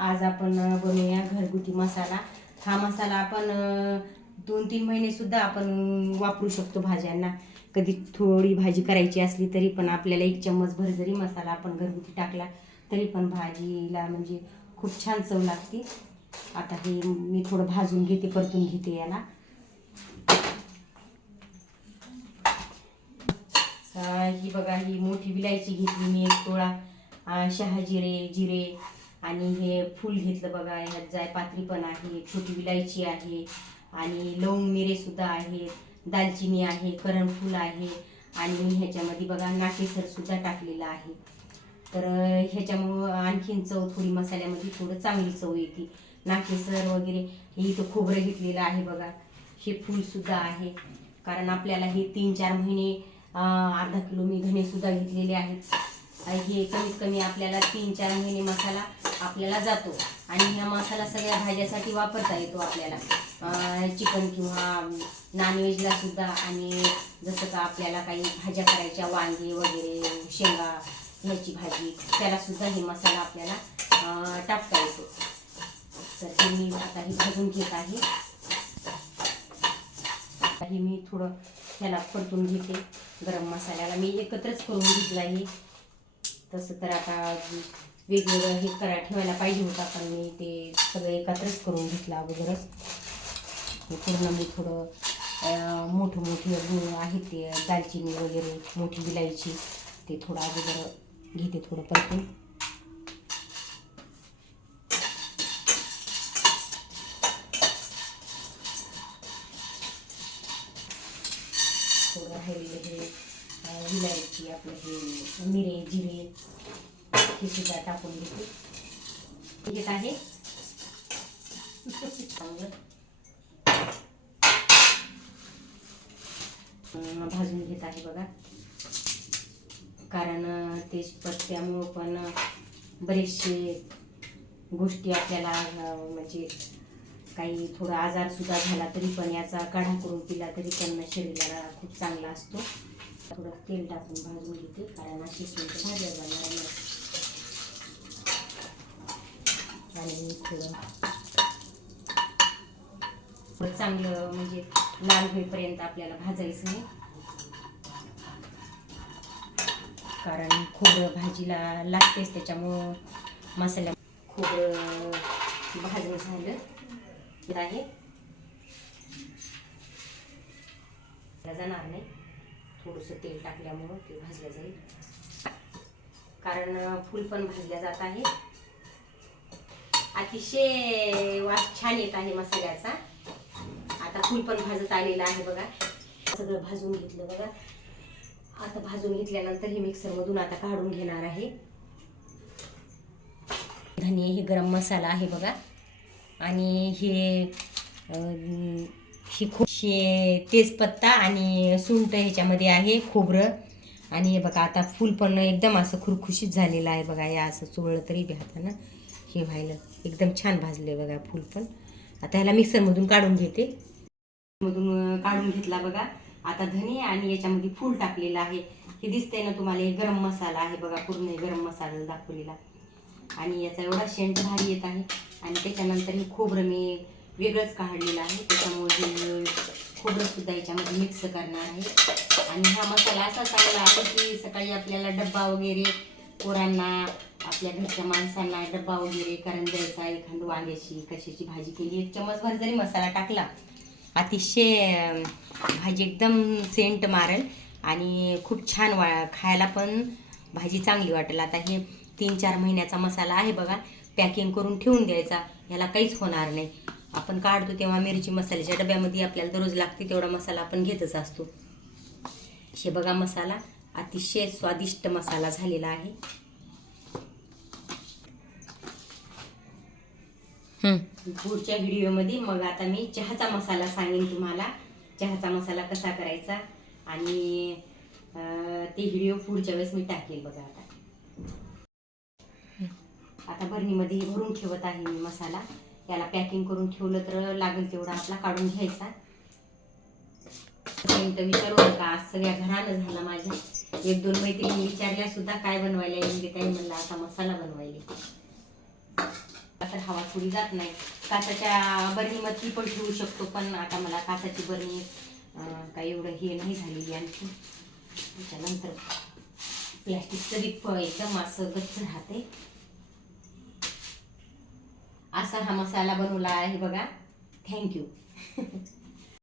आज आपण बनवूया घरगुती मसाला. हा मसाला आपण दोन तीन महिनेसुद्धा आपण वापरू शकतो भाज्यांना. कधी थोडी भाजी करायची असली तरी पण आपल्याला एक चम्मच भर जरी मसाला आपण घरगुती टाकला तरी पण भाजीला म्हणजे खूप छान चव लागते. आता हे मी थोडं भाजून घेते परतून घेते याला. ही बघा ही मोठी विलायची घेतली मी एक तोळा. शहा शहाजिरे जिरे आणि हे फूल घेतलं बघा ह्यात जायपात्री पण आहे छोटी विलायची आहे आणि लवंग मिरेसुद्धा आहेत दालचिनी आहे करणफूल आहे आणि मी ह्याच्यामध्ये बघा नाटेसरसुद्धा टाकलेला टाकलेलं आहे. तर ह्याच्यामुळं आणखीन चव थोडी मसाल्यामध्ये थोडं चांगली चव येते. नाकेसर वगैरे हे इथं खोबरं घेतलेलं आहे बघा. हे फूलसुद्धा आहे. कारण आपल्याला हे तीन चार महिने अर्धा किलो मी घणेसुद्धा घेतलेले आहेत. हे कमीत कमी आपल्याला तीन चार महिने मसाला आपल्याला जातो. आणि हा मसाला सगळ्या भाज्यासाठी वापरता येतो आपल्याला. चिकन किंवा नॉनव्हेजला सुद्धा आणि जसं का आपल्याला काही भाज्या करायच्या वांगे वगैरे शेंगा ह्याची भाजी त्याला सुद्धा हे मसाला आपल्याला टाकता येतो. तर हे मी आता हे भाजून घेत आहे. हे मी थोडं ह्याला परतून घेते. गरम मसाल्याला मी एकत्रच करून घेतला आहे. तसं तर आता वेगवेगळं हे करा ठेवायला पाहिजे होतं. पण मी ते सगळं एकत्रच करून घेतलं अगोदरच. हे पूर्ण मी थोडं मोठं मोठी आहेत ते दालचिनी वगैरे मोठी इलायची ते थोडं अगोदर घेते थोडं परतून. थोडं हे विलायची आपलं हे मिरे जिरे हे सुद्धा टाकून घेते. घेत आहे. भाजून घेत आहे बघा. कारण तेजपत्त्यामुळं पण बरेचसे गोष्टी आपल्याला म्हणजे काही थोडा आजारसुद्धा झाला तरी पण याचा काढा करून पिला तरी पण शरीराला खूप चांगला असतो. थोडं तेल टाकून भाजून घेते कारण अशी सुंदर भाज्या जाणार नाही आणि थोडं चांगलं म्हणजे लाल होईपर्यंत आपल्याला भाजायचं नाही. कारण खोबरं भाजीला लागतेच त्याच्यामुळं मसाला खोबरं भाजून झालं. आहे. जाणार नाही. थोडंसं तेल टाकल्यामुळं ते भाजलं जाईल. कारण फूल पण भाजल्या जात आहे. अतिशय वास छान येत आहे मसाल्याचा. आता फूल पण भाजत आलेलं आहे बघा. सगळं भाजून घेतलं बघा. आता भाजून घेतल्यानंतर हे मिक्सरमधून आता काढून घेणार आहे. धने हे गरम मसाला आहे बघा. आणि हे ही खूप शे तेजपत्ता आणि सुंट ह्याच्यामध्ये आहे खोबरं. आणि हे बघा आता फूल पण एकदम असं खुरखुशीत झालेलं आहे बघा या असं चोळलं तरी बी हातानं. हे व्हायला एकदम छान भाजले बघा फूल पण. आता ह्याला मिक्सरमधून काढून घेते. मधून काढून घेतला बघा. आता धने आणि याच्यामध्ये फूल टाकलेलं आहे. हे दिसतंय ना तुम्हाला हे गरम मसाला आहे बघा पूर्ण गरम मसाला दाखवलेला. आणि याचा एवढा शेंट भारी येत आहे. आणि त्याच्यानंतर हे खोबरं मी वेगळंच काढलेलं आहे. त्याच्यामुळे हे याच्यामध्ये मिक्स करणार आहे. आणि हा मसाला असा चांगला आहे की सकाळी आपल्याला डब्बा वगैरे पोरांना आपल्या घरच्या माणसांना डब्बा वगैरे करून द्यायचा एखादं वांग्याची कशाची भाजी केली एक चमचभर जरी मसाला टाकला अतिशय भाजी एकदम सेंट मारेल आणि खूप छान वा खायला पण भाजी चांगली वाटेल. आता हे तीन चार महिन्याचा मसाला आहे बघा पॅकिंग करून ठेवून द्यायचा ह्याला काहीच होणार नाही. आपण काढतो तेव्हा मिरची मसाल्याच्या डब्यामध्ये आपल्याला दररोज लागते तेवढा मसाला आपण घेतच असतो. हे बघा मसाला अतिशय स्वादिष्ट मसाला झालेला आहे. पुढच्या व्हिडिओमध्ये मग आता मी चहाचा मसाला सांगेन तुम्हाला. चहाचा मसाला कसा करायचा आणि ते व्हिडिओ पुढच्या वेळेस मी टाकेल बघा आता. आता बरणीमध्ये हे भरून ठेवत आहे मी मसाला. त्याला पॅकिंग करून ठेवलं तर लागेल तेवढा आपला काढून घ्यायचा. विचारू नका आज सगळ्या घरानं झाला माझ्या. एक दोन मैत्रिणी विचारल्या सुद्धा काय बनवायला येईल काय म्हणलं आता मसाला बनवायला आता हवा थोडी जात नाही. काचाच्या बरणीमध्ये पण ठेवू शकतो पण आता मला काचाची बरणी काही एवढं हे नाही झालेली आणखी. त्याच्यानंतर प्लॅस्टिकचं रिप एकदम असं गच्च राहते. असा हा मसाला बनवला आहे बघा. थँक्यू